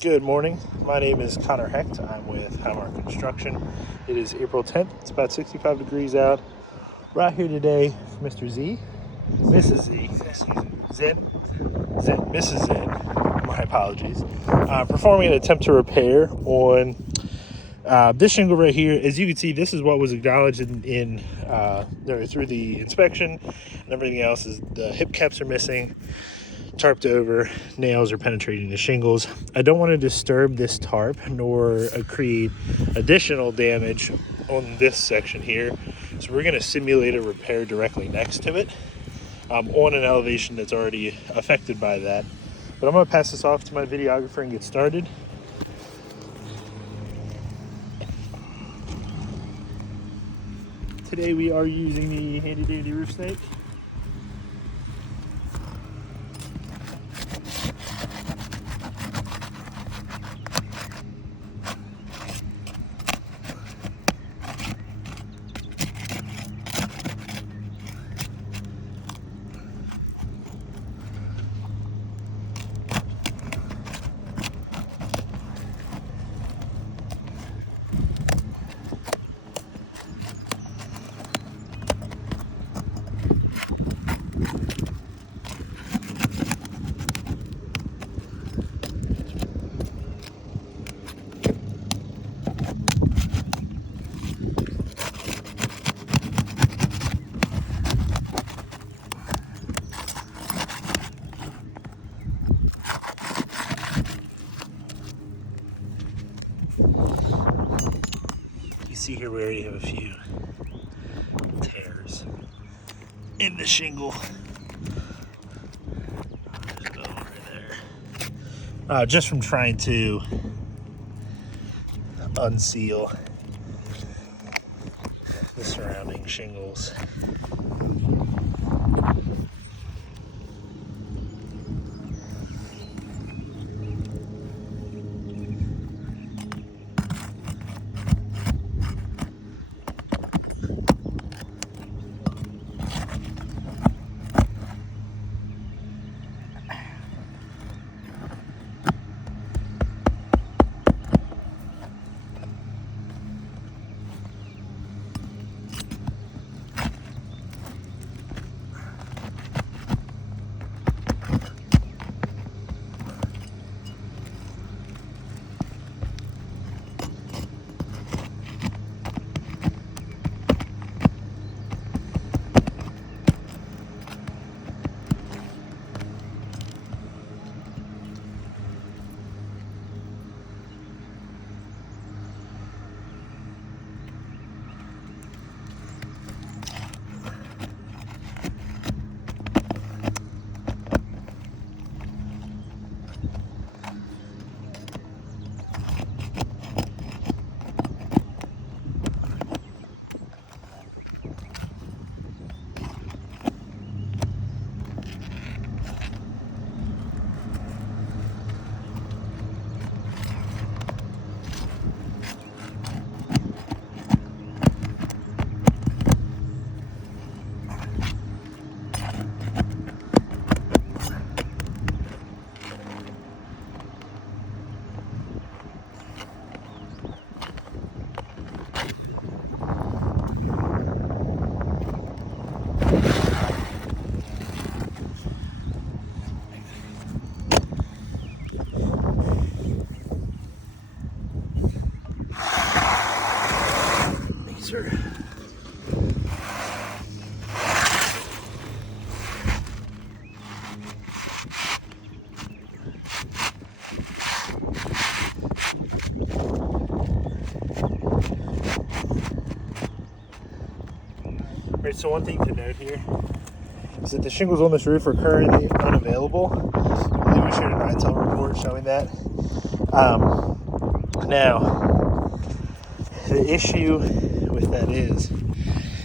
Good morning. My name is Connor Hecht. I'm with Highmark Construction. It is April 10th. It's about 65 degrees out. We're out here today for Mr. Z, Mrs. Z, Mrs. Zen. My apologies. Performing an attempt to repair on this shingle right here. As you can see, this is what was acknowledged through the inspection, and everything else is the hip caps are missing, tarped over, nails are penetrating the shingles. I don't want to disturb this tarp nor create additional damage on this section here, so we're going to simulate a repair directly next to it on an elevation that's already affected by that. But I'm going to pass this off to my videographer and get started. Today we are using the handy dandy roof snake. See here, we already have a few tears in the shingle. Just go over there. Just from trying to unseal the surrounding shingles. Sir. Right, so one thing to note here is that the shingles on this roof are currently unavailable. I believe we shared a NITEL report showing that. Now, the issue with that is,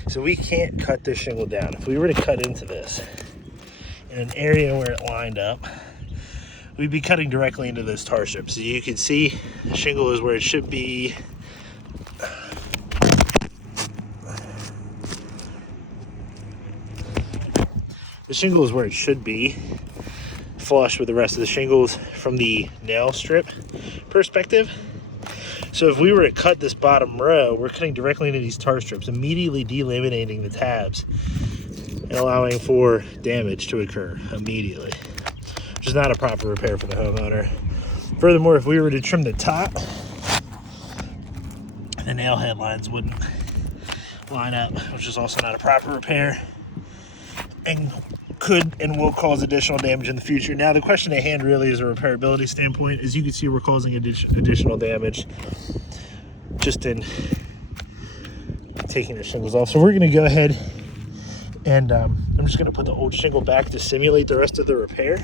so we can't cut this shingle down. If we were to cut into this in an area where it lined up, we'd be cutting directly into those tar strips. So you can see the shingle is where it should be. The shingle is where it should be flush with the rest of the shingles from the nail strip perspective. So if we were to cut this bottom row, we're cutting directly into these tar strips, immediately delaminating the tabs and allowing for damage to occur immediately, which is not a proper repair for the homeowner. Furthermore, if we were to trim the top, the nail head lines wouldn't line up, which is also not a proper repair and could and will cause additional damage in the future. Now, the question at hand really is a repairability standpoint. As you can see, we're causing additional damage just in taking the shingles off. So we're going to go ahead and I'm just going to put the old shingle back to simulate the rest of the repair.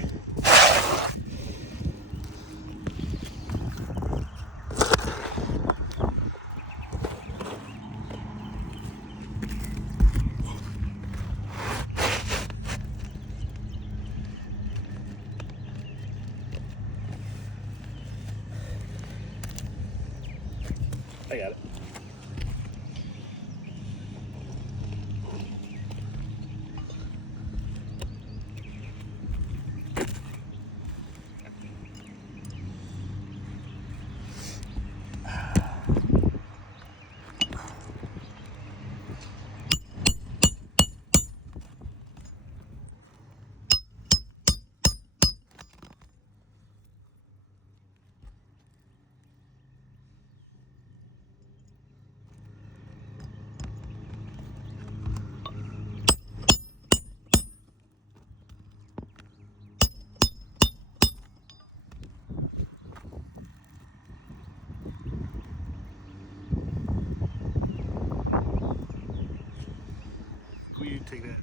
I got it. Will you take that?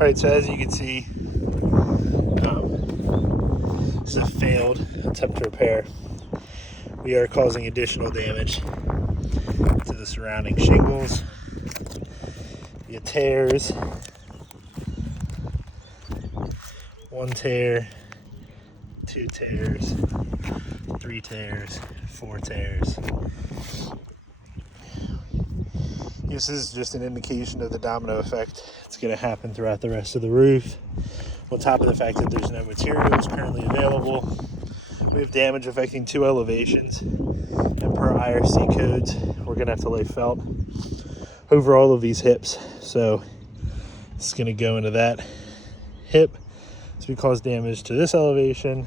All right, so as you can see, this is a failed attempt to repair. We are causing additional damage to the surrounding shingles via tears. One tear, two tears, three tears, four tears. This is just an indication of the domino effect that's going to happen throughout the rest of the roof. On top of the fact that there's no materials currently available, we have damage affecting 2 elevations, and per IRC codes, we're going to have to lay felt over all of these hips. So it's going to go into that hip. So we cause damage to this elevation.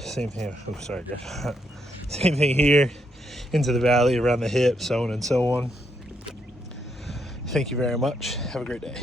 Same thing. Oh, sorry, Jeff. Same thing here, into the valley, around the hip, so on and so on. Thank you very much. Have a great day.